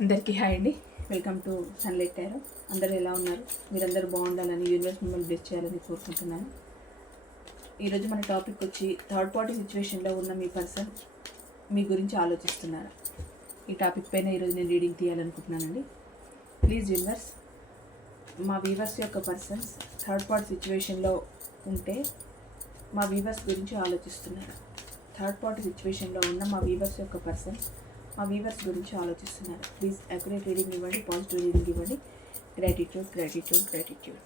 అందరికీ హాయ్ అండి. Welcome to sunlight tarot. అందరూ ఎలా ఉన్నారు? మీరందరూ బాగుండాలని, యూనివర్స్ మిమ్మల్ని బ్లెస్ చేయాలని కోరుకుంటున్నాను. ఈరోజు మన టాపిక్ వచ్చి థర్డ్ పార్టీ సిచ్యువేషన్లో ఉన్న మీ పర్సన్ మీ గురించి ఆలోచిస్తున్నారు. ఈ టాపిక్ పైన ఈరోజు నేను రీడింగ్ తీయాలనుకుంటున్నానండి. ప్లీజ్ యూనివర్స్, మా వీవర్స్ యొక్క పర్సన్స్ థర్డ్ పార్టీ సిచ్యువేషన్లో ఉంటే మా వీవర్స్ గురించి ఆలోచిస్తున్నారు. థర్డ్ పార్టీ సిచ్యువేషన్లో ఉన్న మా వీవర్స్ యొక్క పర్సన్స్ మా వీవర్స్ గురించి ఆలోచిస్తున్నారు. ప్లీజ్ అక్యురేట్ రీడింగ్ ఇవ్వండి, పాజిటివ్ రీడింగ్ ఇవ్వండి. Gratitude gratitude gratitude.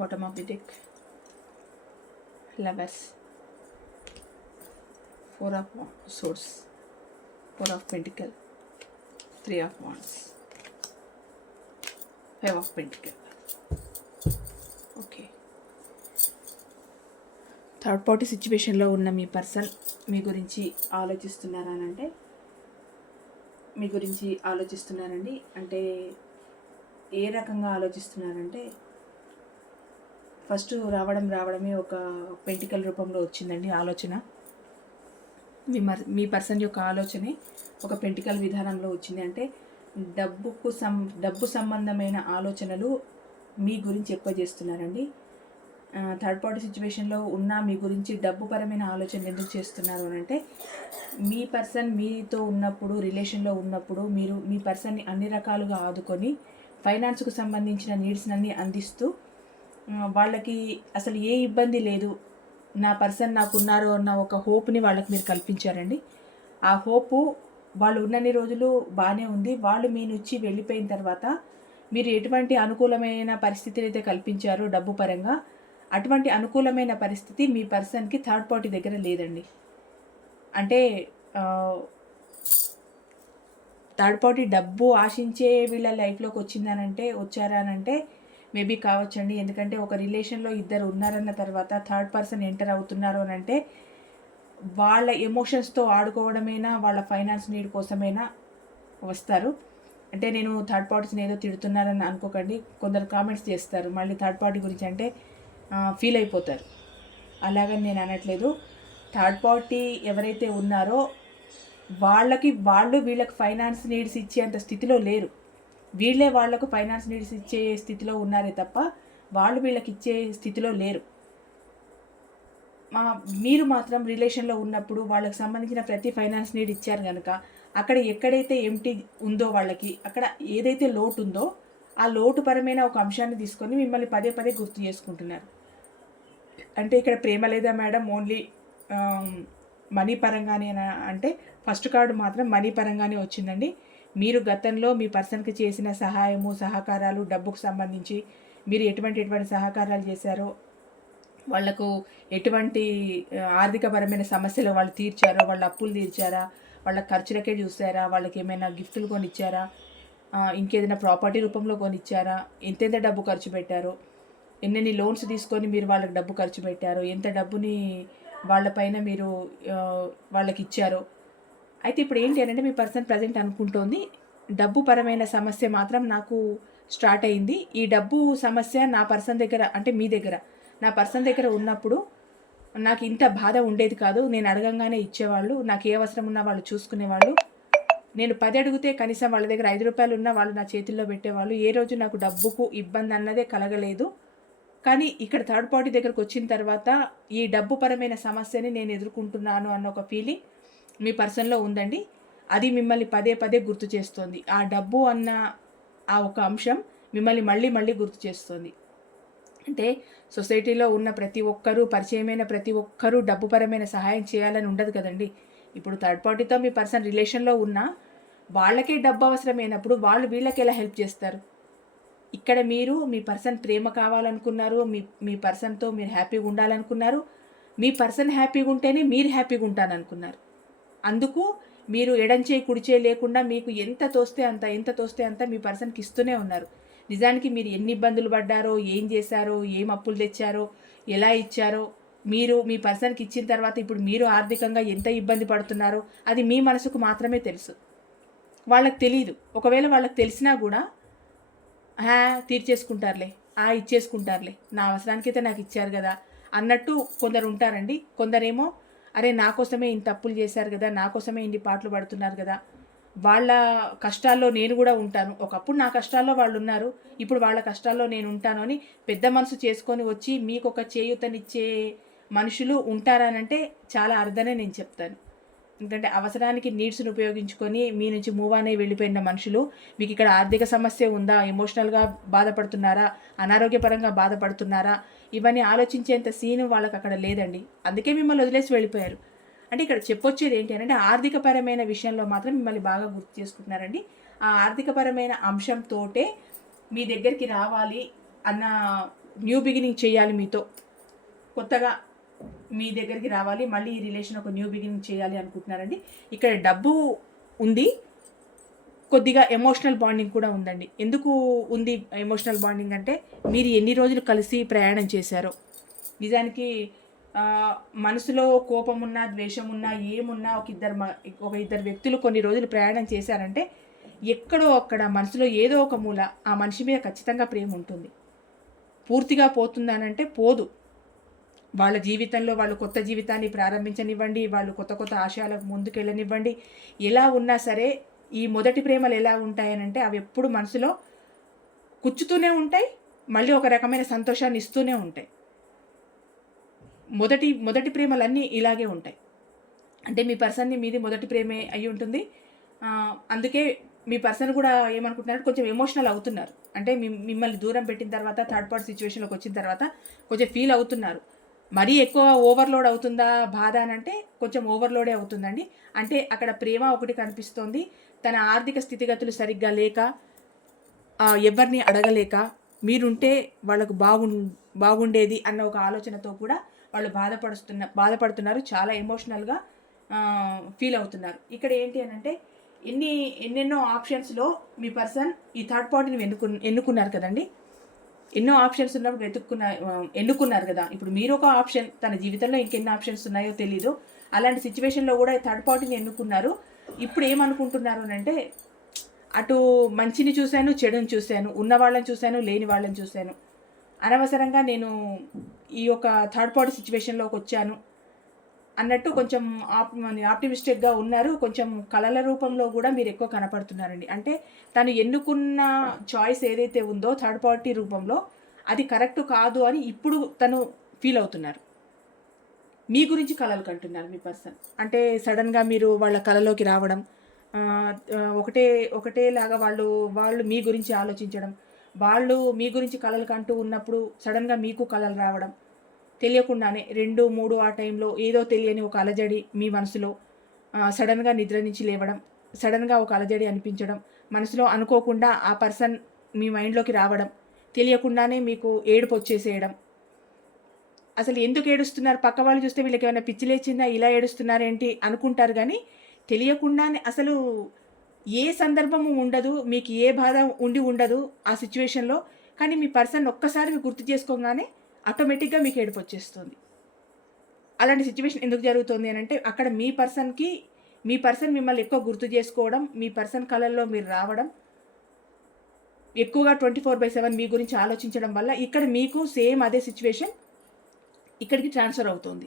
Bottom of the deck, Lovers, Four of Swords, Four of Pentacles, Three of Wands, Five of Pentacles. Okay, third party సిచ్యువేషన్లో ఉన్న మీ person మీ గురించి ఆలోచిస్తున్నారనంటే మీ గురించి ఆలోచిస్తున్నారండి. అంటే ఏ రకంగా ఆలోచిస్తున్నారంటే ఫస్ట్ రావడమే ఒక పెంటికల్ రూపంలో వచ్చిందండి ఆలోచన. మీ పర్సన్ యొక్క ఆలోచనే ఒక పెంటికల్ విధానంలో వచ్చింది. అంటే డబ్బు సంబంధమైన ఆలోచనలు మీ గురించి ఎక్కువ చేస్తున్నారండి. థర్డ్ పార్టీ సిచ్యువేషన్లో ఉన్న మీ గురించి డబ్బు పరమైన ఆలోచనలు ఎందుకు చేస్తున్నారు అని అంటే మీ పర్సన్ మీతో ఉన్నప్పుడు, రిలేషన్లో ఉన్నప్పుడు మీరు మీ పర్సన్ని అన్ని రకాలుగా ఆదుకొని ఫైనాన్స్కు సంబంధించిన నీడ్స్ని అందిస్తూ వాళ్ళకి అసలు ఏ ఇబ్బంది లేదు, నా పర్సన్ నాకున్నారు అన్న ఒక హోప్ని వాళ్ళకి మీరు కల్పించారండి. ఆ హోపు వాళ్ళు ఉన్నన్ని రోజులు బాగానే ఉంది. వాళ్ళు మీ నుంచి వెళ్ళిపోయిన తర్వాత మీరు ఎటువంటి అనుకూలమైన పరిస్థితిని అయితే కల్పించారో డబ్బు పరంగా, అటువంటి అనుకూలమైన పరిస్థితి మీ పర్సన్కి థర్డ్ పార్టీ దగ్గర లేదండి. అంటే థర్డ్ పార్టీ డబ్బు ఆశించే వీళ్ళ లైఫ్లోకి వచ్చారనంటే మేబీ కావచ్చండి. ఎందుకంటే ఒక రిలేషన్లో ఇద్దరు ఉన్నారన్న తర్వాత థర్డ్ పర్సన్ ఎంటర్ అవుతున్నారు అని అంటే వాళ్ళ ఎమోషన్స్తో ఆడుకోవడమైనా, వాళ్ళ ఫైనాన్స్ నీడ్ కోసమైనా వస్తారు. అంటే నేను థర్డ్ పార్టీస్ని ఏదో తిడుతున్నారని అనుకోకండి. కొందరు కామెంట్స్ చేస్తారు మళ్ళీ థర్డ్ పార్టీ గురించి అంటే ఫీల్ అయిపోతారు. అలాగని నేను అనట్లేదు. థర్డ్ పార్టీ ఎవరైతే ఉన్నారో వాళ్ళు వీళ్ళకి ఫైనాన్స్ నీడ్స్ ఇచ్చేంత స్థితిలో లేరు. వీళ్ళే వాళ్లకు ఫైనాన్స్ నీడ్స్ ఇచ్చే స్థితిలో ఉన్నారే తప్ప వాళ్ళు వీళ్ళకి ఇచ్చే స్థితిలో లేరు. మీరు మాత్రం రిలేషన్లో ఉన్నప్పుడు వాళ్ళకి సంబంధించిన ప్రతి ఫైనాన్స్ నీడ్ ఇచ్చారు కనుక అక్కడ ఎక్కడైతే ఎంటీ ఉందో వాళ్ళకి, అక్కడ ఏదైతే లోటు ఉందో ఆ లోటు పరమైన ఒక అంశాన్ని తీసుకొని మిమ్మల్ని పదే పదే గుర్తు చేసుకుంటున్నారు. అంటే ఇక్కడ ప్రేమ లేదా మేడం, ఓన్లీ మనీ పరంగానే అంటే ఫస్ట్ కార్డు మాత్రం మనీ పరంగానే వచ్చిందండి. మీరు గతంలో మీ పర్సన్కి చేసిన సహాయము, సహకారాలు, డబ్బుకు సంబంధించి మీరు ఎటువంటి సహకారాలు చేశారో, వాళ్లకు ఎటువంటి ఆర్థికపరమైన సమస్యలు వాళ్ళు తీర్చారో, వాళ్ళ అప్పులు తీర్చారా, వాళ్ళ ఖర్చులకే చూసారా, వాళ్ళకి ఏమైనా గిఫ్టులు కొనిచ్చారా, ఇంకేదైనా ప్రాపర్టీ రూపంలో కొనిచ్చారా, ఎంతెంత డబ్బు ఖర్చు పెట్టారో, ఎన్నెన్ని లోన్స్ తీసుకొని మీరు వాళ్ళకి డబ్బు ఖర్చు పెట్టారో, ఎంత డబ్బుని వాళ్ళపైన మీరు వాళ్ళకి ఇచ్చారో. అయితే ఇప్పుడు ఏంటి అంటే మీ పర్సన్ ప్రజెంట్ అనుకుంటోంది డబ్బు పరమైన సమస్య మాత్రం నాకు స్టార్ట్ అయింది. ఈ డబ్బు సమస్య నా పర్సన్ దగ్గర, అంటే మీ దగ్గర, నా పర్సన్ దగ్గర ఉన్నప్పుడు నాకు ఇంత బాధ ఉండేది కాదు. నేను అడగంగానే ఇచ్చేవాళ్ళు, నాకు ఏ అవసరం ఉన్నా వాళ్ళు చూసుకునేవాళ్ళు. నేను 10 అడిగితే కనీసం వాళ్ళ దగ్గర 5 రూపాయలు ఉన్నా వాళ్ళు నా చేతుల్లో పెట్టేవాళ్ళు. ఏ రోజు నాకు డబ్బుకు ఇబ్బంది అన్నదే కలగలేదు. కానీ ఇక్కడ థర్డ్ పార్టీ దగ్గరకు వచ్చిన తర్వాత ఈ డబ్బు పరమైన సమస్యని నేను ఎదుర్కొంటున్నాను అన్న ఒక ఫీలింగ్ మీ పర్సన్లో ఉందండి. అది మిమ్మల్ని పదే పదే గుర్తు చేస్తుంది. ఆ డబ్బు అన్న ఆ ఒక అంశం మిమ్మల్ని మళ్ళీ మళ్ళీ గుర్తు చేస్తుంది. అంటే సొసైటీలో ఉన్న ప్రతి ఒక్కరూ, పరిచయమైన ప్రతి ఒక్కరూ డబ్బుపరమైన సహాయం చేయాలని ఉండదు కదండి. ఇప్పుడు థర్డ్ పార్టీతో మీ పర్సన్ రిలేషన్లో ఉన్నా వాళ్ళకే డబ్బు అవసరమైనప్పుడు వాళ్ళు వీళ్ళకి ఎలా హెల్ప్ చేస్తారు? ఇక్కడ మీరు మీ పర్సన్ ప్రేమ కావాలనుకున్నారు, మీ పర్సన్తో మీరు హ్యాపీగా ఉండాలనుకున్నారు, మీ పర్సన్ హ్యాపీగా ఉంటేనే మీరు హ్యాపీగా ఉంటాననుకున్నారు. అందుకు మీరు ఎడంచేయి కుడిచేయి లేకుండా మీకు ఎంత తోస్తే అంత మీ పర్సన్కి ఇస్తూనే ఉన్నారు. నిజానికి మీరు ఎన్ని ఇబ్బందులు పడ్డారో, ఏం చేశారో, ఏం అప్పులు తెచ్చారో, ఎలా ఇచ్చారో, మీరు మీ పర్సన్కి ఇచ్చిన తర్వాత ఇప్పుడు మీరు ఆర్థికంగా ఎంత ఇబ్బంది పడుతున్నారో అది మీ మనసుకు మాత్రమే తెలుసు. వాళ్ళకి తెలియదు. ఒకవేళ వాళ్ళకి తెలిసినా కూడా తీర్చేసుకుంటారులే, ఇచ్చేసుకుంటారులే, నా అవసరానికైతే నాకు ఇచ్చారు కదా అన్నట్టు కొందరు ఉంటారండి. కొందరేమో అరే నా కోసమే ఇంత అప్పులు చేశారు కదా, నా కోసమే ఇన్ని పాటలు పడుతున్నారు కదా, వాళ్ళ కష్టాల్లో నేను కూడా ఉంటాను, ఒకప్పుడు నా కష్టాల్లో వాళ్ళు ఉన్నారు, ఇప్పుడు వాళ్ళ కష్టాల్లో నేను ఉంటాను అని పెద్ద మనసు చేసుకొని వచ్చి మీకు ఒక చేయూతనిచ్చే మనుషులు ఉంటారనంటే చాలా అర్థనే నేను చెప్తాను. ఎందుకంటే అవసరానికి నీడ్స్ని ఉపయోగించుకొని మీ నుంచి మూవ్ అనే వెళ్ళిపోయిన మనుషులు మీకు ఇక్కడ ఆర్థిక సమస్య ఉందా, ఎమోషనల్గా బాధపడుతున్నారా, అనారోగ్యపరంగా బాధపడుతున్నారా, ఇవన్నీ ఆలోచించేంత సీన్ వాళ్ళకి అక్కడ లేదండి. అందుకే మిమ్మల్ని వదిలేసి వెళ్ళిపోయారు. అంటే ఇక్కడ చెప్పొచ్చేది ఏంటి అంటే ఆర్థికపరమైన విషయంలో మాత్రం మిమ్మల్ని బాగా గుర్తు చేసుకుంటున్నారండి. ఆ ఆర్థికపరమైన అంశంతోటే మీ దగ్గరికి రావాలి అన్న న్యూ బిగినింగ్ చేయాలి, మీతో కొత్తగా మీ దగ్గరికి రావాలి, మళ్ళీ ఈ రిలేషన్ ఒక న్యూ బిగినింగ్ చేయాలి అనుకుంటున్నారండి. ఇక్కడ డబ్బు ఉంది, కొద్దిగా ఎమోషనల్ బాండింగ్ కూడా ఉందండి. ఎందుకు ఉంది ఎమోషనల్ బాండింగ్ అంటే మీరు ఎన్ని రోజులు కలిసి ప్రయాణం చేశారో. నిజానికి మనసులో కోపం ఉన్నా, ద్వేషం ఉన్నా, ఏమున్నా ఒక ఇద్దరు వ్యక్తులు కొన్ని రోజులు ప్రయాణం చేశారంటే ఎక్కడో అక్కడ మనసులో ఏదో ఒక మూల ఆ మనిషి మీద ఖచ్చితంగా ప్రేమ ఉంటుంది. పూర్తిగా పోతుందానంటే పోదు. వాళ్ళ జీవితంలో వాళ్ళు కొత్త జీవితాన్ని ప్రారంభించనివ్వండి, వాళ్ళు కొత్త కొత్త ఆశయాలకు ముందుకెళ్ళనివ్వండి, ఎలా ఉన్నా సరే ఈ మొదటి ప్రేమలు ఎలా ఉంటాయనంటే అవి ఎప్పుడు మనసులో కుచ్చుతూనే ఉంటాయి, మళ్ళీ ఒక రకమైన సంతోషాన్ని ఇస్తూనే ఉంటాయి. మొదటి ప్రేమలన్నీ ఇలాగే ఉంటాయి. అంటే మీ పర్సన్ని మీది మొదటి ప్రేమే అయి ఉంటుంది. అందుకే మీ పర్సన్ కూడా ఏమనుకుంటున్నారు, కొంచెం ఎమోషనల్ అవుతున్నారు. అంటే మిమ్మల్ని దూరం పెట్టిన తర్వాత థర్డ్ పార్టీ సిచ్యువేషన్లోకి వచ్చిన తర్వాత కొంచెం ఫీల్ అవుతున్నారు. మరీ ఎక్కువ ఓవర్లోడ్ అవుతుందా బాధ అని అంటే కొంచెం ఓవర్లోడే అవుతుందండి. అంటే అక్కడ ప్రేమ ఒకటి కనిపిస్తోంది, తన ఆర్థిక స్థితిగతులు సరిగ్గా లేక, ఎవరిని అడగలేక, మీరుంటే వాళ్ళకు బాగుండేది అన్న ఒక ఆలోచనతో కూడా వాళ్ళు బాధపడుతున్నారు, చాలా ఎమోషనల్గా ఫీల్ అవుతున్నారు. ఇక్కడ ఏంటి అని అంటే ఎన్నెన్నో ఆప్షన్స్లో మీ పర్సన్ ఈ థర్డ్ పార్టీని ఎన్నుకున్నారు కదండి. ఎన్నో ఆప్షన్స్ ఉన్నప్పుడు ఎన్నుకున్నారు కదా. ఇప్పుడు మీరు ఒక ఆప్షన్, తన జీవితంలో ఇంకెన్ని ఆప్షన్స్ ఉన్నాయో తెలీదు. అలాంటి సిచ్యువేషన్లో కూడా థర్డ్ పార్టీని ఎన్నుకున్నారు. ఇప్పుడు ఏమనుకుంటున్నారు అంటే అటు మంచిని చూశాను, చెడుని చూశాను, ఉన్న వాళ్ళని చూశాను, లేని వాళ్ళని చూశాను, అనవసరంగా నేను ఈ యొక్క థర్డ్ పార్టీ సిచ్యువేషన్లోకి వచ్చాను అన్నట్టు కొంచెం ఆప్టిమిస్టిక్గా ఉన్నారు. కొంచెం కళల రూపంలో కూడా మీరు ఎక్కువ కనపడుతున్నారండి. అంటే తను ఎన్నుకున్న చాయిస్ ఏదైతే ఉందో థర్డ్ పార్టీ రూపంలో అది కరెక్ట్ కాదు అని ఇప్పుడు తను ఫీల్ అవుతున్నారు. మీ గురించి కళలు కంటున్నారు మీ పర్సన్. అంటే సడన్గా మీరు వాళ్ళ కళలోకి రావడం, ఒకటేలాగా వాళ్ళు మీ గురించి ఆలోచించడం, వాళ్ళు మీ గురించి కళలు కంటూ ఉన్నప్పుడు సడన్గా మీకు కళలు రావడం, తెలియకుండానే 2, 3 ఆ టైంలో ఏదో తెలియని ఒక అలజడి మీ మనసులో, సడన్గా నిద్ర నుంచి లేవడం, సడన్గా ఒక అలజడి అనిపించడం, మనసులో అనుకోకుండా ఆ పర్సన్ మీ మైండ్లోకి రావడం, తెలియకుండానే మీకు ఏడుపు వచ్చేసేయడం. అసలు ఎందుకు ఏడుస్తున్నారు, పక్క వాళ్ళు చూస్తే వీళ్ళకి ఏమైనా పిచ్చి లేచిందా, ఇలా ఏడుస్తున్నారేంటి అనుకుంటారు. కానీ తెలియకుండానే అసలు ఏ సందర్భము ఉండదు, మీకు ఏ బాధ ఉండదు ఆ సిచ్యువేషన్లో. కానీ మీ పర్సన్ ఒక్కసారి గుర్తు చేసుకోగానే ఆటోమేటిక్గా మీకు ఏడుపు వచ్చేస్తుంది. అలాంటి సిచ్యువేషన్ ఎందుకు జరుగుతుంది అని అంటే అక్కడ మీ పర్సన్ మిమ్మల్ని ఎక్కువ గుర్తు చేసుకోవడం, మీ పర్సన్ కళల్లో మీరు రావడం, ఎక్కువగా 24/7 మీ గురించి ఆలోచించడం వల్ల ఇక్కడ మీకు సేమ్ అదే సిచ్యువేషన్ ఇక్కడికి ట్రాన్స్ఫర్ అవుతుంది.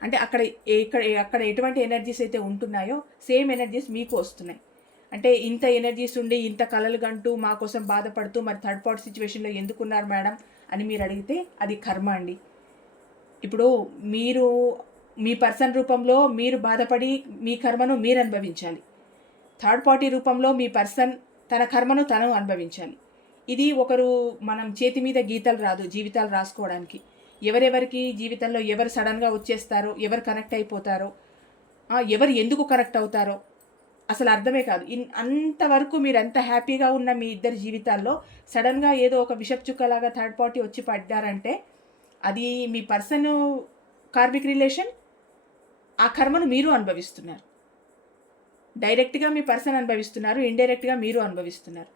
అంటే అక్కడ ఎటువంటి ఎనర్జీస్ అయితే ఉంటున్నాయో సేమ్ ఎనర్జీస్ మీకు వస్తున్నాయి. అంటే ఇంత ఎనర్జీస్ ఉండి ఇంత కలలు కంటూ మా కోసం బాధపడుతూ మరి థర్డ్ పార్టీ సిచ్యువేషన్లో ఎందుకున్నారు మేడం అని మీరు అడిగితే అది కర్మ అండి. ఇప్పుడు మీరు మీ పర్సన్ రూపంలో మీరు బాధపడి మీ కర్మను మీరు అనుభవించాలి. థర్డ్ పార్టీ రూపంలో మీ పర్సన్ తన కర్మను తను అనుభవించాలి. ఇది ఒకరు మనం చేతి మీద గీతలు రాదు జీవితాలు రాసుకోవడానికి. ఎవరెవరికి జీవితంలో ఎవరు సడన్గా వచ్చేస్తారో, ఎవరు కనెక్ట్ అయిపోతారో, ఎవరు ఎందుకు కనెక్ట్ అవుతారో అసలు అర్థమే కాదు. అంతవరకు మీరు ఎంత హ్యాపీగా ఉన్న మీ ఇద్దరి జీవితాల్లో సడన్గా ఏదో ఒక విషపు చుక్కలాగా థర్డ్ పార్టీ వచ్చి పడ్డారంటే అది మీ పర్సన్ కార్మిక్ రిలేషన్. ఆ కర్మను మీరు అనుభవిస్తున్నారు. డైరెక్ట్గా మీ పర్సన్ అనుభవిస్తున్నారు, ఇండైరెక్ట్గా మీరు అనుభవిస్తున్నారు.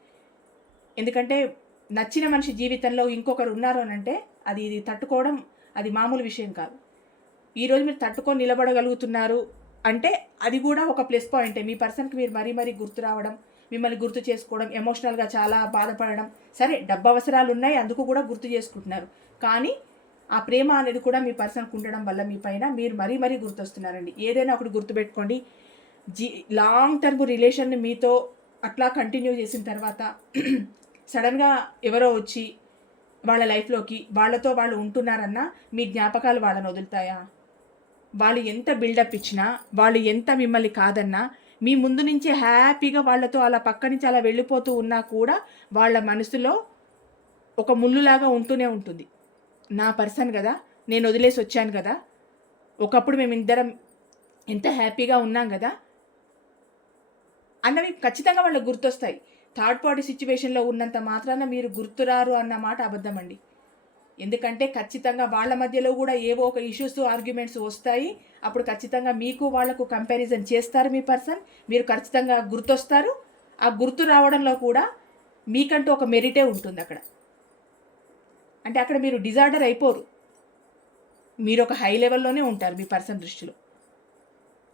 ఎందుకంటే నచ్చిన మనిషి జీవితంలో ఇంకొకరు ఉన్నారు అని అంటే ఇది తట్టుకోవడం అది మామూలు విషయం కాదు. ఈరోజు మీరు తట్టుకొని నిలబడగలుగుతున్నారు అంటే అది కూడా ఒక ప్లస్ పాయింటే. మీ పర్సన్కి మీరు మరీ మరీ గుర్తు రావడం, మిమ్మల్ని గుర్తు చేసుకోవడం, ఎమోషనల్గా చాలా బాధపడడం. సరే, డబ్బు అవసరాలు ఉన్నాయి, అందుకు కూడా గుర్తు చేసుకుంటున్నారు. కానీ ఆ ప్రేమ అనేది కూడా మీ పర్సన్కి ఉండడం వల్ల మీ పైన మీరు మరీ మరీ గుర్తొస్తున్నారండి. ఏదైనా ఒకటి గుర్తుపెట్టుకోండి, లాంగ్ టర్మ్ రిలేషన్ని మీతో అట్లా కంటిన్యూ చేసిన తర్వాత సడన్గా ఎవరో వచ్చి వాళ్ళ లైఫ్లోకి వాళ్ళతో వాళ్ళు ఉంటున్నారన్నా మీ జ్ఞాపకాలు వాళ్ళని వదులుతాయా? వాళ్ళు ఎంత బిల్డప్ ఇచ్చినా, వాళ్ళు ఎంత మిమ్మల్ని కాదన్నా, మీ ముందు నుంచే హ్యాపీగా వాళ్ళతో అలా పక్క నుంచి అలా వెళ్ళిపోతూ ఉన్నా కూడా వాళ్ళ మనసులో ఒక ముళ్ళులాగా ఉంటూనే ఉంటుంది. నా పర్సన్ కదా, నేను వదిలేసి వచ్చాను కదా, ఒకప్పుడు మేమిద్దరం ఎంత హ్యాపీగా ఉన్నాం కదా అన్నవి ఖచ్చితంగా వాళ్ళకి గుర్తొస్తాయి. థర్డ్ పార్టీ సిచ్యువేషన్లో ఉన్నంత మాత్రాన మీరు గుర్తురారు అన్న మాట అబద్ధం అండి. ఎందుకంటే ఖచ్చితంగా వాళ్ళ మధ్యలో కూడా ఏవో ఒక ఇష్యూస్, ఆర్గ్యుమెంట్స్ వస్తాయి. అప్పుడు ఖచ్చితంగా మీకు వాళ్లకు కంపారిజన్ చేస్తారు మీ పర్సన్. మీరు ఖచ్చితంగా గుర్తొస్తారు. ఆ గుర్తు రావడంలో కూడా మీకంటూ ఒక మెరిటే ఉంటుంది అక్కడ. అంటే అక్కడ మీరు డిజార్డర్ అయిపోరు, మీరు ఒక హై లెవెల్లోనే ఉంటారు మీ పర్సన్ దృష్టిలో.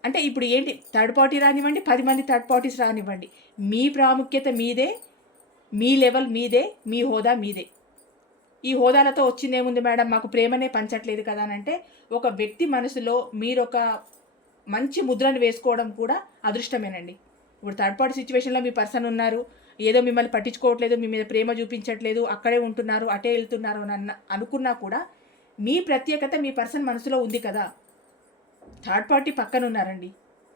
అంటే ఇప్పుడు ఏంటి, థర్డ్ పార్టీ రానివ్వండి, 10 మంది థర్డ్ పార్టీస్ రానివ్వండి, మీ ప్రాముఖ్యత మీదే, మీ లెవెల్ మీదే, మీ హోదా మీదే. ఈ హోదాలతో వచ్చిందేముంది మేడం, మాకు ప్రేమనే పంచట్లేదు కదా అని అంటే ఒక వ్యక్తి మనసులో మీరు ఒక మంచి ముద్రను వేసుకోవడం కూడా అదృష్టమేనండి. ఇప్పుడు థర్డ్ పార్టీ సిచ్యువేషన్లో మీ పర్సన్ ఉన్నారు, ఏదో మిమ్మల్ని పట్టించుకోవట్లేదు, మీ మీద ప్రేమ చూపించట్లేదు, అక్కడే ఉంటున్నారు, అటే వెళ్తున్నారు అని అనుకున్నా కూడా మీ ప్రత్యేకత మీ పర్సన్ మనసులో ఉంది కదా. థర్డ్ పార్టీ పక్కన ఉన్నారండి,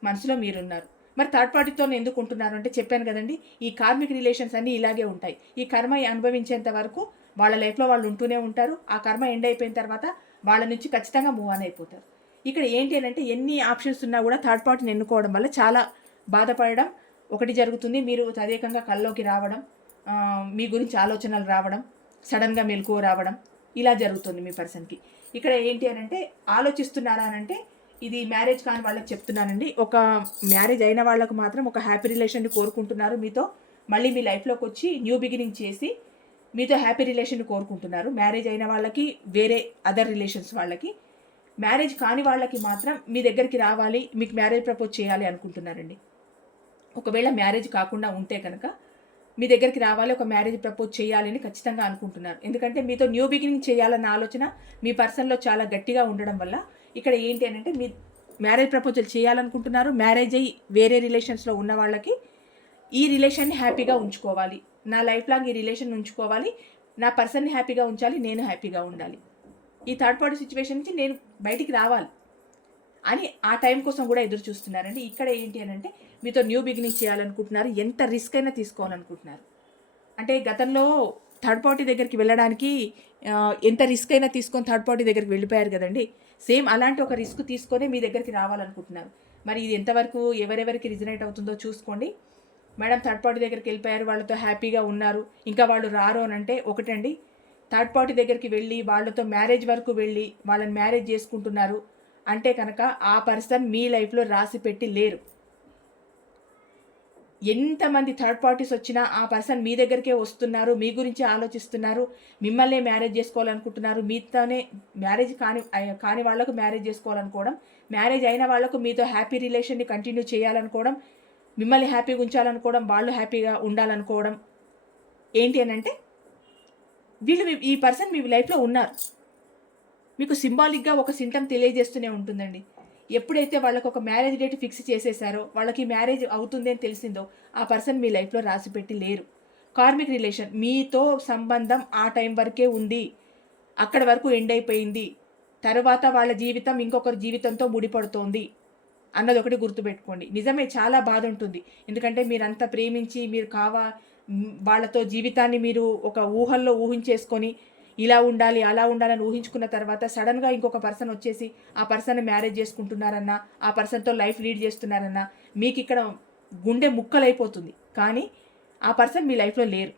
మనసులో మీరున్నారు. మరి థర్డ్ పార్టీతో ఎందుకు ఉంటున్నారు అంటే చెప్పాను కదండి, ఈ కార్మిక్ రిలేషన్స్ అన్నీ ఇలాగే ఉంటాయి. ఈ కర్మ అనుభవించేంత వరకు వాళ్ళ లైఫ్లో వాళ్ళు ఉంటూనే ఉంటారు. ఆ కర్మ ఎండ్ అయిపోయిన తర్వాత వాళ్ళ నుంచి ఖచ్చితంగా మూవ్ ఆన్ అయిపోతారు. ఇక్కడ ఏంటి అని అంటే ఎన్ని ఆప్షన్స్ ఉన్నా కూడా థర్డ్ పార్టీని ఎన్నుకోవడం వల్ల చాలా బాధపడడం ఒకటి జరుగుతుంది. మీరు తదేకంగా కల్లోకి రావడం, మీ గురించి ఆలోచనలు రావడం, సడన్గా మెలకువ రావడం, ఇలా జరుగుతుంది మీ పర్సన్కి. ఇక్కడ ఏంటి అని అంటే ఆలోచిస్తున్నారా అని అంటే ఇది మ్యారేజ్ కాని వాళ్ళకి చెప్తున్నానండి. ఒక మ్యారేజ్ అయిన వాళ్ళకు మాత్రం ఒక హ్యాపీ రిలేషన్ని కోరుకుంటున్నారు. మీతో మళ్ళీ మీ లైఫ్లోకి వచ్చి న్యూ బిగినింగ్ చేసి మీతో హ్యాపీ రిలేషన్ని కోరుకుంటున్నారు. మ్యారేజ్ అయిన వాళ్ళకి, వేరే అదర్ రిలేషన్స్ వాళ్ళకి. మ్యారేజ్ కాని వాళ్ళకి మాత్రం మీ దగ్గరికి రావాలి, మీకు మ్యారేజ్ ప్రపోజ్ చేయాలి అనుకుంటున్నారండి. ఒకవేళ మ్యారేజ్ కాకుండా ఉంటే కనుక మీ దగ్గరికి రావాలి, ఒక మ్యారేజ్ ప్రపోజ్ చేయాలని ఖచ్చితంగా అనుకుంటున్నారు. ఎందుకంటే మీతో న్యూ బిగినింగ్ చేయాలన్న ఆలోచన మీ పర్సన్లో చాలా గట్టిగా ఉండడం వల్ల ఇక్కడ ఏంటి అని అంటే మీ మ్యారేజ్ ప్రపోజల్ చేయాలనుకుంటున్నారు. మ్యారేజ్ అయ్యి వేరే రిలేషన్స్లో ఉన్న వాళ్ళకి ఈ రిలేషన్ని హ్యాపీగా ఉంచుకోవాలి, నా లైఫ్ లాంగ్ ఈ రిలేషన్ ఉంచుకోవాలి, నా పర్సన్ని హ్యాపీగా ఉంచాలి, నేను హ్యాపీగా ఉండాలి, ఈ థర్డ్ పార్టీ సిచ్యువేషన్ నుంచి నేను బయటికి రావాలి అని ఆ టైం కోసం కూడా ఎదురు చూస్తున్నారండి. ఇక్కడ ఏంటి అని అంటే మీతో న్యూ బిగినింగ్ చేయాలనుకుంటున్నారు, ఎంత రిస్క్ అయినా తీసుకోవాలనుకుంటున్నారు. అంటే గతంలో థర్డ్ పార్టీ దగ్గరికి వెళ్ళడానికి ఎంత రిస్క్ అయినా తీసుకొని థర్డ్ పార్టీ దగ్గరికి వెళ్ళిపోయారు కదండి. సేమ్ అలాంటి ఒక రిస్క్ తీసుకొని మీ దగ్గరికి రావాలనుకుంటున్నారు. మరి ఇది ఎంతవరకు ఎవరెవరికి రిజనేట్ అవుతుందో చూసుకోండి. మేడం థర్డ్ పార్టీ దగ్గరికి వెళ్ళిపోయారు, వాళ్ళతో హ్యాపీగా ఉన్నారు, ఇంకా వాళ్ళు రారు అని అంటే ఒకటండి, థర్డ్ పార్టీ దగ్గరికి వెళ్ళి వాళ్ళతో మ్యారేజ్ వరకు వెళ్ళి వాళ్ళని మ్యారేజ్ చేసుకుంటున్నారు అంటే కనుక ఆ పర్సన్ మీ లైఫ్లో రాసి పెట్టి లేరు. ఎంతమంది థర్డ్ పార్టీస్ వచ్చినా ఆ పర్సన్ మీ దగ్గరికే వస్తున్నారు, మీ గురించి ఆలోచిస్తున్నారు, మిమ్మల్నే మ్యారేజ్ చేసుకోవాలనుకుంటున్నారు, మీతోనే మ్యారేజ్ కాని వాళ్ళకు మ్యారేజ్ చేసుకోవాలనుకోవడం, మ్యారేజ్ అయిన వాళ్ళకు మీతో హ్యాపీ రిలేషన్ని కంటిన్యూ చేయాలనుకోవడం, మిమ్మల్ని హ్యాపీగా ఉంచాలనుకోవడం, వాళ్ళు హ్యాపీగా ఉండాలనుకోవడం. ఏంటి అని అంటే వీళ్ళు ఈ పర్సన్ మీ లైఫ్లో ఉన్నారు. మీకు సింబాలిక్గా ఒక సింటమ్ తెలియజేస్తూనే ఉంటుందండి. ఎప్పుడైతే వాళ్ళకు ఒక మ్యారేజ్ డేట్ ఫిక్స్ చేసేసారో, వాళ్ళకి మ్యారేజ్ అవుతుంది అని తెలిసిందో ఆ పర్సన్ మీ లైఫ్లో రాసిపెట్టి లేరు. కార్మిక్ రిలేషన్, మీతో సంబంధం ఆ టైం వరకే ఉంది, అక్కడి వరకు ఎండ్ అయిపోయింది, తర్వాత వాళ్ళ జీవితం ఇంకొకరి జీవితంతో ముడిపడుతోంది అన్నది ఒకటి గుర్తుపెట్టుకోండి. నిజమే, చాలా బాధ ఉంటుంది. ఎందుకంటే మీరంతా ప్రేమించి మీరు వాళ్ళతో జీవితాన్ని మీరు ఒక ఊహల్లో ఊహించేసుకొని ఇలా ఉండాలి అలా ఉండాలని ఊహించుకున్న తర్వాత సడన్గా ఇంకొక పర్సన్ వచ్చేసి ఆ పర్సన్ని మ్యారేజ్ చేసుకుంటున్నారన్నా, ఆ పర్సన్తో లైఫ్ లీడ్ చేస్తున్నారన్నా మీకు ఇక్కడ గుండె ముక్కలైపోతుంది. కానీ ఆ పర్సన్ మీ లైఫ్లో లేరు.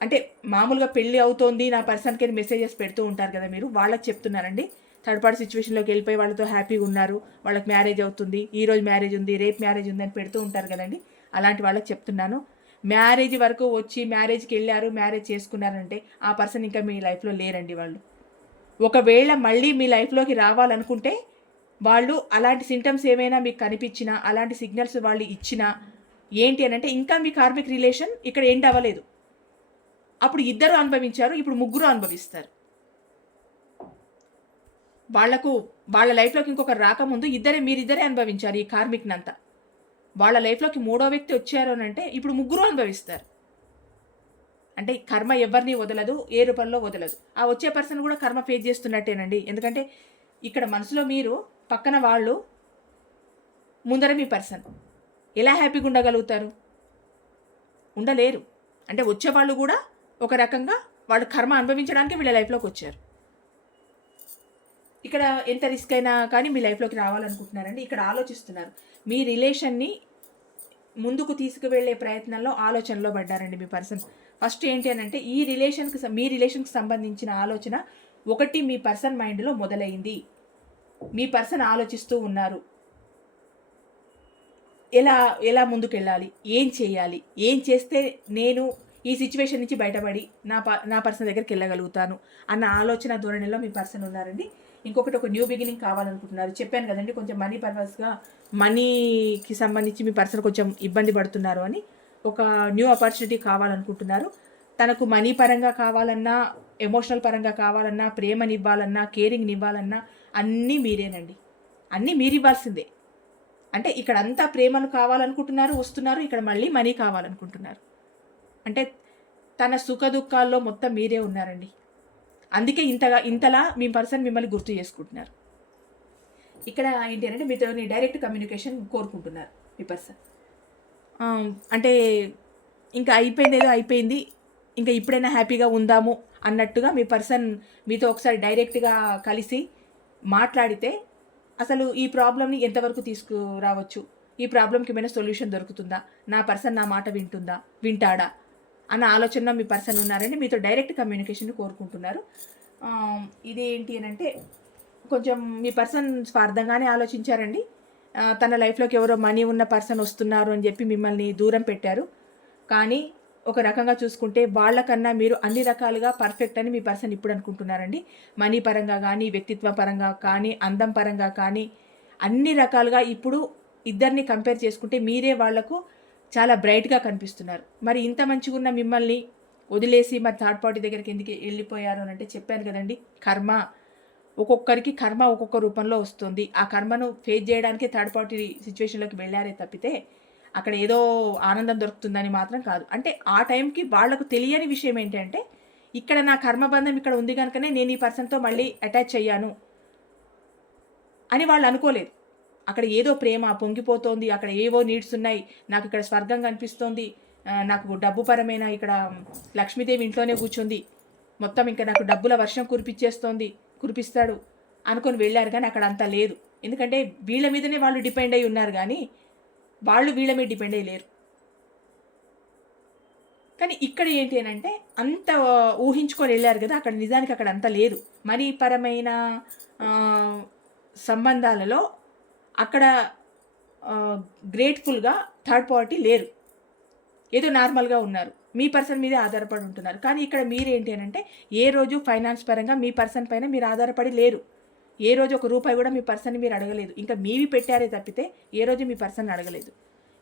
అంటే మామూలుగా పెళ్ళి అవుతోంది నా పర్సన్కి మెసేజెస్ పెడుతూ ఉంటారు కదా మీరు, వాళ్ళకి చెప్తున్నారండి. థర్డ్ పార్టీ సిచ్యువేషన్లోకి వెళ్ళిపోయి వాళ్ళతో హ్యాపీగా ఉన్నారు, వాళ్ళకి మ్యారేజ్ అవుతుంది, ఈరోజు మ్యారేజ్ ఉంది, రేపు మ్యారేజ్ ఉంది అని పెడుతూ ఉంటారు కదండి. అలాంటి వాళ్ళకి చెప్తున్నాను, మ్యారేజ్ వరకు వచ్చి మ్యారేజ్కి వెళ్ళారు, మ్యారేజ్ చేసుకున్నారంటే ఆ పర్సన్ ఇంకా మీ లైఫ్లో లేరండి. వాళ్ళు ఒకవేళ మళ్ళీ మీ లైఫ్లోకి రావాలనుకుంటే వాళ్ళు అలాంటి సింటమ్స్ ఏమైనా మీకు కనిపించినా, అలాంటి సిగ్నల్స్ వాళ్ళు ఇచ్చినా ఏంటి అని అంటే ఇంకా మీ కార్మిక్ రిలేషన్ ఇక్కడ ఎండ్ అవ్వలేదు. అప్పుడు ఇద్దరు అనుభవించారు, ఇప్పుడు ముగ్గురు అనుభవిస్తారు. వాళ్ళ లైఫ్లోకి ఇంకొకరు రాకముందు మీరిద్దరే అనుభవించారు ఈ కార్మిక్నంతా. వాళ్ళ లైఫ్లోకి మూడో వ్యక్తి వచ్చారు అని అంటే ఇప్పుడు ముగ్గురు అనుభవిస్తారు. అంటే కర్మ ఎవరిని వదలదు, ఏ రూపంలో వదలదు. ఆ వచ్చే పర్సన్ కూడా కర్మ ఫేస్ చేస్తున్నట్టేనండి. ఎందుకంటే ఇక్కడ మనసులో మీరు, పక్కన వాళ్ళు, ముందర మీ పర్సన్ ఎలా హ్యాపీగా ఉండగలుగుతారు? ఉండలేరు. అంటే వచ్చేవాళ్ళు కూడా ఒక రకంగా వాళ్ళు కర్మ అనుభవించడానికి వీళ్ళ లైఫ్లోకి వచ్చారు. ఇక్కడ ఎంత రిస్క్ అయినా కానీ మీ లైఫ్లోకి రావాలనుకుంటున్నారండి. ఇక్కడ ఆలోచిస్తున్నారు, మీ రిలేషన్ని ముందుకు తీసుకువెళ్ళే ప్రయత్నంలో ఆలోచనలో పడ్డారండి మీ పర్సన్. ఫస్ట్ ఏంటి అని అంటే మీ రిలేషన్కి సంబంధించిన ఆలోచన ఒకటి మీ పర్సన్ మైండ్లో మొదలైంది. మీ పర్సన్ ఆలోచిస్తూ ఉన్నారు, ఎలా ముందుకెళ్ళాలి, ఏం చేయాలి, ఏం చేస్తే నేను ఈ సిచ్యువేషన్ నుంచి బయటపడి నా పర్సన్ దగ్గరికి వెళ్ళగలుగుతాను అన్న ఆలోచన ధోరణిలో మీ పర్సన్ ఉన్నారండి. ఇంకొకటి, ఒక న్యూ బిగినింగ్ కావాలనుకుంటున్నారు. చెప్పాను కదండి, కొంచెం మనీకి సంబంధించి మీ పర్సన్ కొంచెం ఇబ్బంది పడుతున్నారు అని. ఒక న్యూ ఆపర్చునిటీ కావాలనుకుంటున్నారు. తనకు మనీ పరంగా కావాలన్నా, ఎమోషనల్ పరంగా కావాలన్నా, ప్రేమనివ్వాలన్నా, కేరింగ్ని ఇవ్వాలన్నా అన్నీ మీరేనండి. అన్నీ మీరు ఇవ్వాల్సిందే. అంటే ఇక్కడ అంతా ప్రేమను కావాలనుకుంటున్నారు, వస్తున్నారు. ఇక్కడ మళ్ళీ మనీ కావాలనుకుంటున్నారు. అంటే తన సుఖ దుఃఖాల్లో మొత్తం మీరే ఉన్నారండి. అందుకే ఇంతలా మీ పర్సన్ మిమ్మల్ని గుర్తు చేసుకుంటున్నారు. ఇక్కడ ఏంటి అంటే మీతో డైరెక్ట్ కమ్యూనికేషన్ కోరుకుంటున్నారు మీ పర్సన్. అంటే ఇంకా ఏదో అయిపోయింది, ఇంకా ఇప్పుడైనా హ్యాపీగా ఉందాము అన్నట్టుగా మీ పర్సన్ మీతో ఒకసారి డైరెక్ట్గా కలిసి మాట్లాడితే అసలు ఈ ప్రాబ్లమ్ని ఎంతవరకు తీసుకురావచ్చు, ఈ ప్రాబ్లంకి ఏమైనా సొల్యూషన్ దొరుకుతుందా, నా పర్సన్ నా మాట వింటాడా అన్న ఆలోచనలో మీ పర్సన్ ఉన్నారని మీతో డైరెక్ట్ కమ్యూనికేషన్ కోరుకుంటున్నారు. ఇది ఏంటి అని అంటే కొంచెం మీ పర్సన్ స్వార్థంగానే ఆలోచించారండి. తన లైఫ్లోకి ఎవరో మనీ ఉన్న పర్సన్ వస్తున్నారు అని చెప్పి మిమ్మల్ని దూరం పెట్టారు. కానీ ఒక రకంగా చూసుకుంటే వాళ్ళకన్నా మీరు అన్ని రకాలుగా పర్ఫెక్ట్ అని మీ పర్సన్ ఇప్పుడు అనుకుంటున్నారండి. మనీ పరంగా కానీ, వ్యక్తిత్వ పరంగా కానీ, అందం పరంగా కానీ అన్ని రకాలుగా ఇప్పుడు ఇద్దరిని కంపేర్ చేసుకుంటే మీరే వాళ్లకు చాలా బ్రైట్గా కనిపిస్తున్నారు. మరి ఇంత మంచిగా ఉన్న మిమ్మల్ని వదిలేసి మరి థర్డ్ పార్టీ దగ్గరికి ఎందుకు వెళ్ళిపోయారు అని అంటే చెప్పాను కదండి, కర్మ. ఒక్కొక్కరికి కర్మ ఒక్కొక్క రూపంలో వస్తుంది. ఆ కర్మను ఫేస్ చేయడానికి థర్డ్ పార్టీ సిచ్యువేషన్లోకి వెళ్ళారే తప్పితే అక్కడ ఏదో ఆనందం దొరుకుతుందని మాత్రం కాదు. అంటే ఆ టైంకి వాళ్లకు తెలియని విషయం ఏంటంటే ఇక్కడ నా కర్మబంధం ఇక్కడ ఉంది కనుకనే నేను ఈ పర్సన్తో మళ్ళీ అటాచ్ అయ్యాను అని వాళ్ళు అనుకోలేదు. అక్కడ ఏదో ప్రేమ పొంగిపోతోంది, అక్కడ ఏవో నీడ్స్ ఉన్నాయి, నాకు ఇక్కడ స్వర్గం కనిపిస్తోంది, నాకు డబ్బు పరమైన ఇక్కడ లక్ష్మీదేవి ఇంట్లోనే కూర్చుంది, మొత్తం ఇంకా నాకు డబ్బుల వర్షం కురిపిస్తాడు అనుకొని వెళ్ళారు. కానీ అక్కడ అంతా లేదు. ఎందుకంటే వీళ్ళ మీదనే వాళ్ళు డిపెండ్ అయి ఉన్నారు, కానీ వాళ్ళు వీళ్ళ మీద డిపెండ్ అయ్యి లేరు. కానీ ఇక్కడ ఏంటి అని అంటే అంత ఊహించుకొని వెళ్ళారు కదా, అక్కడ నిజానికి అక్కడ అంత లేదు. మనీ పరమైన సంబంధాలలో అక్కడ గ్రేట్ఫుల్గా థర్డ్ పార్టీ లేరు, ఏదో నార్మల్గా ఉన్నారు, మీ పర్సన్ మీదే ఆధారపడి ఉంటున్నారు. కానీ ఇక్కడ మీరేంటి అని అంటే ఏ రోజు ఫైనాన్స్ పరంగా మీ పర్సన్ పైన మీరు ఆధారపడి లేరు. ఏ రోజు ఒక రూపాయి కూడా మీ పర్సన్ని మీరు అడగలేదు. ఇంకా మీవి పెట్టారే తప్పితే ఏ రోజు మీ పర్సన్ అడగలేదు.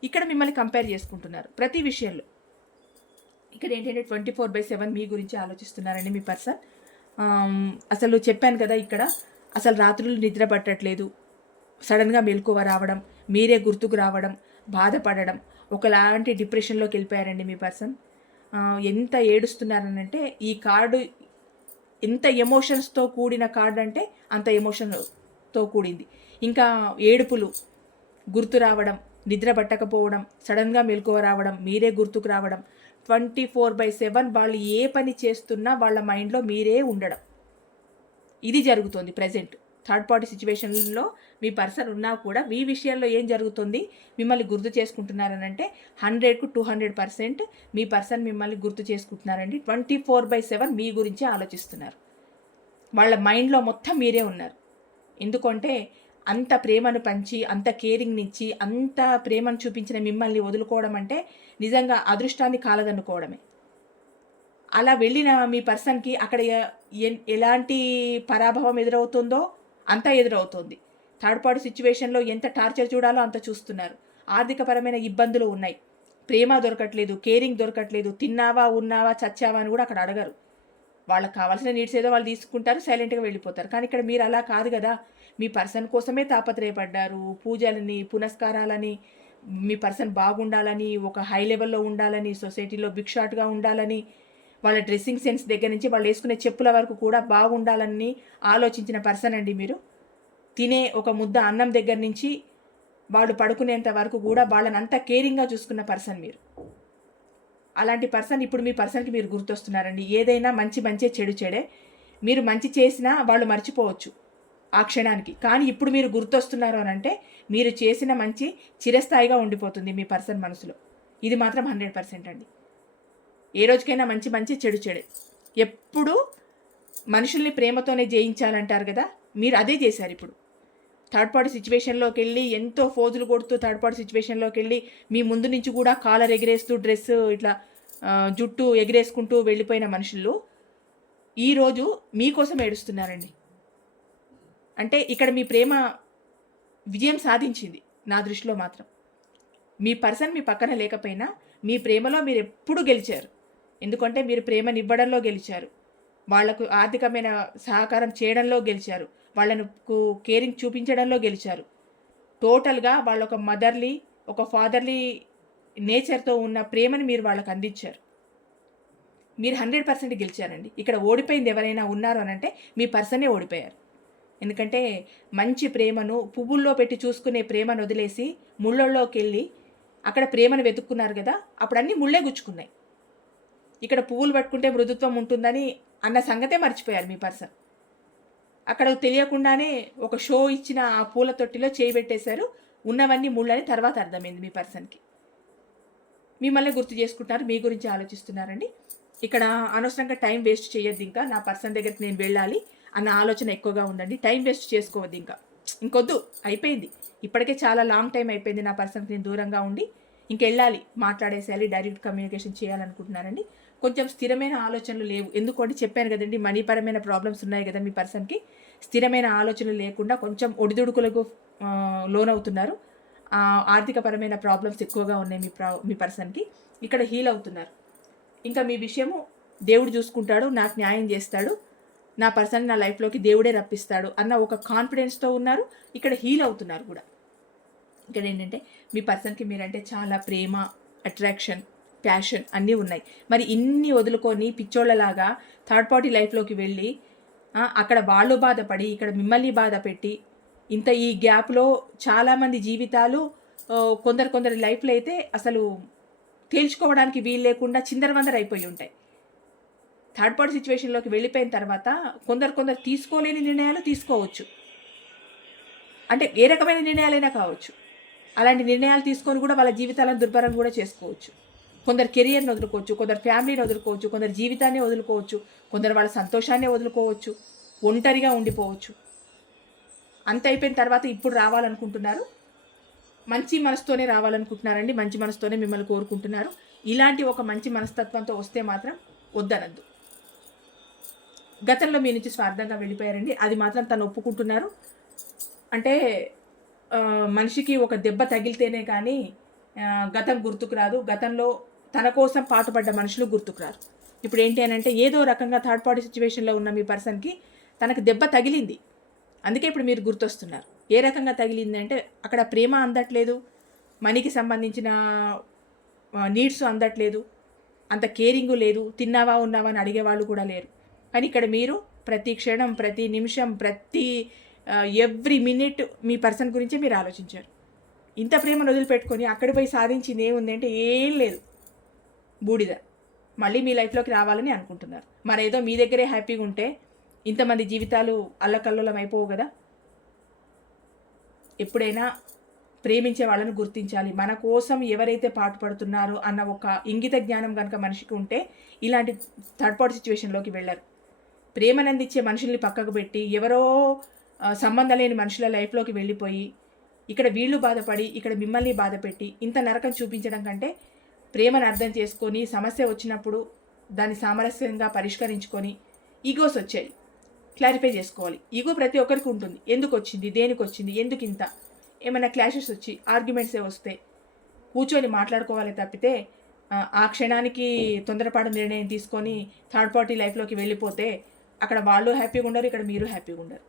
ఇక్కడ మిమ్మల్ని కంపేర్ చేసుకుంటున్నారు ప్రతి విషయంలో. ఇక్కడ ఏంటంటే 24/7 మీ గురించి ఆలోచిస్తున్నారండి మీ పర్సన్. అసలు చెప్పాను కదా, ఇక్కడ అసలు రాత్రులు నిద్ర పట్టట్లేదు, సడన్గా మెలకువ రావడం, మీరే గుర్తుకు రావడం, బాధపడడం, ఒకలాంటి డిప్రెషన్లోకి వెళ్ళిపోయారండి మీ పర్సన్. ఎంత ఏడుస్తున్నారనంటే ఎంత ఎమోషన్స్తో కూడిన కార్డ్ అంటే అంత ఎమోషన్తో కూడింది. ఇంకా ఏడుపులు, గుర్తు రావడం, నిద్ర పట్టకపోవడం, సడన్గా మెలకువ రావడం, మీరే గుర్తుకు రావడం, 24/7 వాళ్ళు ఏ పని చేస్తున్నా వాళ్ళ మైండ్లో మీరే ఉండడం, ఇది జరుగుతుంది ప్రజెంట్. థర్డ్ పార్టీ సిచ్యువేషన్లో మీ పర్సన్ ఉన్నా కూడా మీ విషయంలో ఏం జరుగుతుంది, మిమ్మల్ని గుర్తు చేసుకుంటున్నారనంటే 100కు 200% మీ పర్సన్ మిమ్మల్ని గుర్తు చేసుకుంటున్నారండి. 24/7 మీ గురించే ఆలోచిస్తున్నారు. వాళ్ళ మైండ్లో మొత్తం మీరే ఉన్నారు. ఎందుకంటే అంత ప్రేమను పంచి, అంత కేరింగ్నిచ్చి, అంత ప్రేమను చూపించిన మిమ్మల్ని వదులుకోవడం అంటే నిజంగా అదృష్టాన్ని కాలదనుకోవడమే. అలా వెళ్ళిన మీ పర్సన్కి అక్కడ ఎలాంటి పరాభవం ఎదురవుతుందో అంతా ఎదురవుతుంది. థర్డ్ పార్టీ సిచ్యువేషన్లో ఎంత టార్చర్ చూడాలో అంత చూస్తున్నారు. ఆర్థికపరమైన ఇబ్బందులు ఉన్నాయి. ప్రేమ దొరకట్లేదు, కేరింగ్ దొరకట్లేదు, తిన్నావా ఉన్నావా చచ్చావా అని కూడా అక్కడ అడగరు. వాళ్ళకి కావాల్సిన నీడ్స్ ఏదో వాళ్ళు తీసుకుంటారు, సైలెంట్గా వెళ్ళిపోతారు. కానీ ఇక్కడ మీరు అలా కాదు కదా. మీ పర్సన్ కోసమే తాపత్రయపడ్డారు. పూజలని, పునస్కారాలని, మీ పర్సన్ బాగుండాలని, ఒక హై లెవెల్లో ఉండాలని, సొసైటీలో బిగ్ షాట్గా ఉండాలని, వాళ్ళ డ్రెస్సింగ్ సెన్స్ దగ్గర నుంచి వాళ్ళు వేసుకునే చెప్పుల వరకు కూడా బాగుండాలని ఆలోచించిన పర్సన్ అండి మీరు. తినే ఒక ముద్ద అన్నం దగ్గర నుంచి వాళ్ళు పడుకునేంత వరకు కూడా వాళ్ళని అంతా కేరింగ్గా చూసుకున్న పర్సన్ మీరు. అలాంటి పర్సన్ ఇప్పుడు మీ పర్సన్కి మీరు గుర్తొస్తున్నారండి. ఏదైనా మంచి చెడు చెడే. మీరు మంచి చేసినా వాళ్ళు మర్చిపోవచ్చు ఆ క్షణానికి. కానీ ఇప్పుడు మీరు గుర్తొస్తున్నారు అని అంటే మీరు చేసిన మంచి చిరస్థాయిగా ఉండిపోతుంది మీ పర్సన్ మనసులో. ఇది మాత్రం 100% అండి. ఏ రోజుకైనా మంచి చెడు చెడే. ఎప్పుడు మనుషుల్ని ప్రేమతోనే జయించాలంటారు కదా, మీరు అదే చేశారు. ఇప్పుడు థర్డ్ పార్టీ సిచ్యువేషన్లోకి వెళ్ళి ఎంతో ఫోజులు కొడుతూ థర్డ్ పార్టీ సిచ్యువేషన్లోకి వెళ్ళి మీ ముందు నుంచి కూడా కాలర్ ఎగిరేస్తూ డ్రెస్ ఇట్లా జుట్టు ఎగిరేసుకుంటూ వెళ్ళిపోయిన మనుషులు ఈరోజు మీకోసం ఏడుస్తున్నారండి. అంటే ఇక్కడ మీ ప్రేమ విజయం సాధించింది నా దృష్టిలో మాత్రం. మీ పర్సన్ మీ పక్కన లేకపోయినా మీ ప్రేమలో మీరు ఎప్పుడు గెలిచారు. ఎందుకంటే మీరు ప్రేమనివ్వడంలో గెలిచారు, వాళ్లకు ఆర్థికమైన సహకారం చేయడంలో గెలిచారు, వాళ్ళను కేరింగ్ చూపించడంలో గెలిచారు. టోటల్గా వాళ్ళ ఒక మదర్లీ, ఒక ఫాదర్లీ నేచర్తో ఉన్న ప్రేమని మీరు వాళ్ళకు అందించారు. మీరు 100% గెలిచారండి. ఇక్కడ ఓడిపోయింది ఎవరైనా ఉన్నారు అని అంటే మీ పర్సనే ఓడిపోయారు. ఎందుకంటే మంచి ప్రేమను పువ్వుల్లో పెట్టి చూసుకునే ప్రేమను వదిలేసి ముళ్ళల్లోకి వెళ్ళి అక్కడ ప్రేమను వెతుక్కున్నారు కదా, అప్పుడు అన్నీ ముళ్ళే గుచ్చుకున్నాయి. ఇక్కడ పువ్వులు పట్టుకుంటే మృదుత్వం ఉంటుందని అన్న సంగతే మర్చిపోయారు మీ పర్సన్. అక్కడ తెలియకుండానే ఒక షో ఇచ్చిన ఆ పూల తొట్టిలో చేయి పెట్టేశారు. ఉన్నవన్నీ ముళ్ళని తర్వాత అర్థమైంది మీ పర్సన్కి. మిమ్మల్ని గుర్తు చేసుకుంటున్నారు, మీ గురించి ఆలోచిస్తున్నారండి. ఇక్కడ అనవసరంగా టైం వేస్ట్ చేయొద్దు. ఇంకా నా పర్సన్ దగ్గరికి నేను వెళ్ళాలి అన్న ఆలోచన ఎక్కువగా ఉందండి. టైం వేస్ట్ చేసుకోవద్దు. ఇంకొద్దు, అయిపోయింది. ఇప్పటికే చాలా లాంగ్ టైం అయిపోయింది నా పర్సన్కి నేను దూరంగా ఉండి. ఇంకెళ్ళాలి, మాట్లాడేసేయాలి, డైరెక్ట్ కమ్యూనికేషన్ చేయాలనుకుంటున్నారండి. కొంచెం స్థిరమైన ఆలోచనలు లేవు. ఎందుకంటే చెప్పాను కదండి, మనీపరమైన ప్రాబ్లమ్స్ ఉన్నాయి కదా మీ పర్సన్కి. స్థిరమైన ఆలోచనలు లేకుండా కొంచెం ఒడిదుడుకులకు లోనవుతున్నారు. ఆర్థికపరమైన ప్రాబ్లమ్స్ ఎక్కువగా ఉన్నాయి మీ పర్సన్కి. ఇక్కడ హీల్ అవుతున్నారు. ఇంకా మీ విషయము దేవుడు చూసుకుంటాడు, నాకు న్యాయం చేస్తాడు, నా పర్సన్ నా లైఫ్లోకి దేవుడే రప్పిస్తాడు అన్న ఒక కాన్ఫిడెన్స్తో ఉన్నారు. ఇక్కడ హీల్ అవుతున్నారు కూడా. ఇక్కడ ఏంటంటే మీ పర్సన్కి మీరంటే చాలా ప్రేమ, అట్రాక్షన్, ప్యాషన్ అన్నీ ఉన్నాయి. మరి ఇన్ని వదులుకొని పిచ్చోళ్ళలాగా థర్డ్ పార్టీ లైఫ్లోకి వెళ్ళి అక్కడ వాళ్ళు బాధపడి ఇక్కడ మిమ్మల్ని బాధ పెట్టి ఇంత ఈ గ్యాప్లో చాలామంది జీవితాలు కొందరి లైఫ్లో అయితే అసలు తేల్చుకోవడానికి వీలు లేకుండా చిందరవందర అయిపోయి ఉంటాయి. థర్డ్ పార్టీ సిచ్యువేషన్లోకి వెళ్ళిపోయిన తర్వాత కొందరు తీసుకోలేని నిర్ణయాలు తీసుకోవచ్చు. అంటే ఏ రకమైన నిర్ణయాలైనా కావచ్చు. అలాంటి నిర్ణయాలు తీసుకొని కూడా వాళ్ళ జీవితాలను దుర్భరం కూడా చేసుకోవచ్చు. కొందరు కెరియర్ని వదులుకోవచ్చు, కొందరు ఫ్యామిలీని వదులుకోవచ్చు, కొందరు జీవితాన్ని వదులుకోవచ్చు, కొందరు వాళ్ళ సంతోషాన్ని వదులుకోవచ్చు, ఒంటరిగా ఉండిపోవచ్చు. అంత అయిపోయిన తర్వాత ఇప్పుడు రావాలనుకుంటున్నారు. మంచి మనసుతోనే రావాలనుకుంటున్నారండి. మంచి మనసుతోనే మిమ్మల్ని కోరుకుంటున్నారు. ఇలాంటి ఒక మంచి మనస్తత్వంతో వస్తే మాత్రం వద్దనద్దు. గతంలో మీ నుంచి స్వార్థంగా వెళ్ళిపోయారండి, అది మాత్రం తను ఒప్పుకుంటున్నారు. అంటే మనిషికి ఒక దెబ్బ తగిలితేనే కానీ గతం గుర్తుకు రాదు. గతంలో తన కోసం పాటుపడ్డ మనుషులు గుర్తుకు రారు. ఇప్పుడు ఏంటి అని అంటే ఏదో రకంగా థర్డ్ పార్టీ సిచ్యువేషన్లో ఉన్న మీ పర్సన్కి తనకు దెబ్బ తగిలింది. అందుకే ఇప్పుడు మీరు గుర్తొస్తున్నారు. ఏ రకంగా తగిలింది అంటే అక్కడ ప్రేమ అందట్లేదు, మనీకి సంబంధించిన నీడ్స్ అందట్లేదు, అంత కేరింగు లేదు, తిన్నావా ఉన్నావా అని అడిగేవాళ్ళు కూడా లేరు. కానీ ఇక్కడ మీరు ప్రతి క్షణం, ప్రతి నిమిషం, ఎవ్రీ మినిట్ మీ పర్సన్ గురించే మీరు ఆలోచించారు. ఇంత ప్రేమను వదిలిపెట్టుకొని అక్కడ పోయి సాధించింది ఏముంది అంటే ఏం లేదు, బూడిద. మళ్ళీ మీ లైఫ్లోకి రావాలని అనుకుంటున్నారు. మరేదో మీ దగ్గరే హ్యాపీగా ఉంటే ఇంతమంది జీవితాలు అల్లకల్లోలం అయిపోవు కదా. ఎప్పుడైనా ప్రేమించే వాళ్ళని గుర్తించాలి. మన కోసం ఎవరైతే పాటుపడుతున్నారో అన్న ఒక ఇంగిత జ్ఞానం కనుక మనిషికి ఉంటే ఇలాంటి థర్డ్ పార్టీ సిచ్యువేషన్లోకి వెళ్ళరు. ప్రేమను అందించే మనుషుల్ని పక్కకు పెట్టి ఎవరో సంబంధం లేని మనుషుల లైఫ్లోకి వెళ్ళిపోయి ఇక్కడ వీళ్ళు బాధపడి ఇక్కడ మిమ్మల్ని బాధపెట్టి ఇంత నరకం చూపించడం కంటే ప్రేమను అర్థం చేసుకొని సమస్య వచ్చినప్పుడు దాన్ని సామరస్యంగా పరిష్కరించుకొని, ఈగోస్ వచ్చాయి క్లారిఫై చేసుకోవాలి. ఈగో ప్రతి ఒక్కరికి ఉంటుంది. ఎందుకు వచ్చింది, దేనికి వచ్చింది, ఎందుకు ఇంత, ఏమైనా క్లాషెస్ వచ్చి ఆర్గ్యుమెంట్సే వస్తే కూర్చొని మాట్లాడుకోవాలి తప్పితే ఆ క్షణానికి తొందరపాటు నిర్ణయం తీసుకొని థర్డ్ పార్టీ లైఫ్లోకి వెళ్ళిపోతే అక్కడ వాళ్ళు హ్యాపీగా ఉండరు, ఇక్కడ మీరు హ్యాపీగా ఉండరు.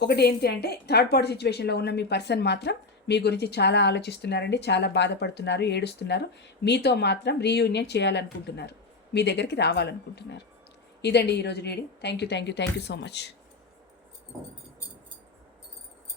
ఒకటి ఏంటి అంటే థర్డ్ పార్టీ సిచ్యువేషన్లో ఉన్న మీ పర్సన్ మాత్రం మీ గురించి చాలా ఆలోచిస్తున్నారండి, చాలా బాధపడుతున్నారు, ఏడుస్తున్నారు. మీతో మాత్రం రీయూనియన్ చేయాలనుకుంటున్నారు, మీ దగ్గరికి రావాలనుకుంటున్నారు. ఇదండి ఈరోజు reading. Thank you so much.